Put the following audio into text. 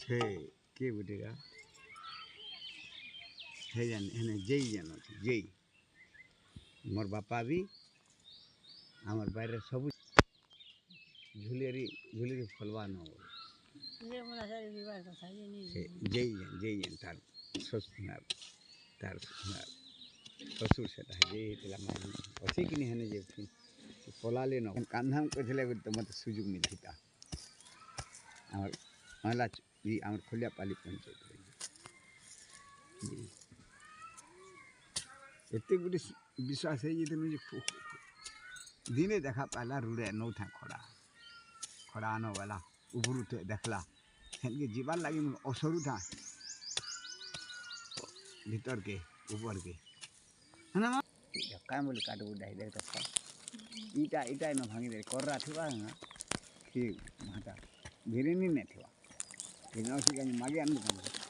छे के बुटेगा है जान है जई जान जई मोर बापा भी आमर बाहर सब झुलेरी फलवा न जई जान तार ससुर से जई तला मार अच्छी कि नहीं है जे पला ले न कांधा में कहले तो मत सुजुग मिलता आमर महला भी आमर खोलिया पाली पंचायत एत गोटे विश्वास है ये मुझे दिने देखा पहला रुड़े नौ था खड़ा आनो वाला उबरू थे देखला हेनके जीवार लगी असरु था भीतर के ऊपर के है ना क्या बोले काट बुढ़ाई दे तो ईटा ईटा न भांगी दे कर रहा था कि माता धीरे नहीं थे लेकिन मागे आने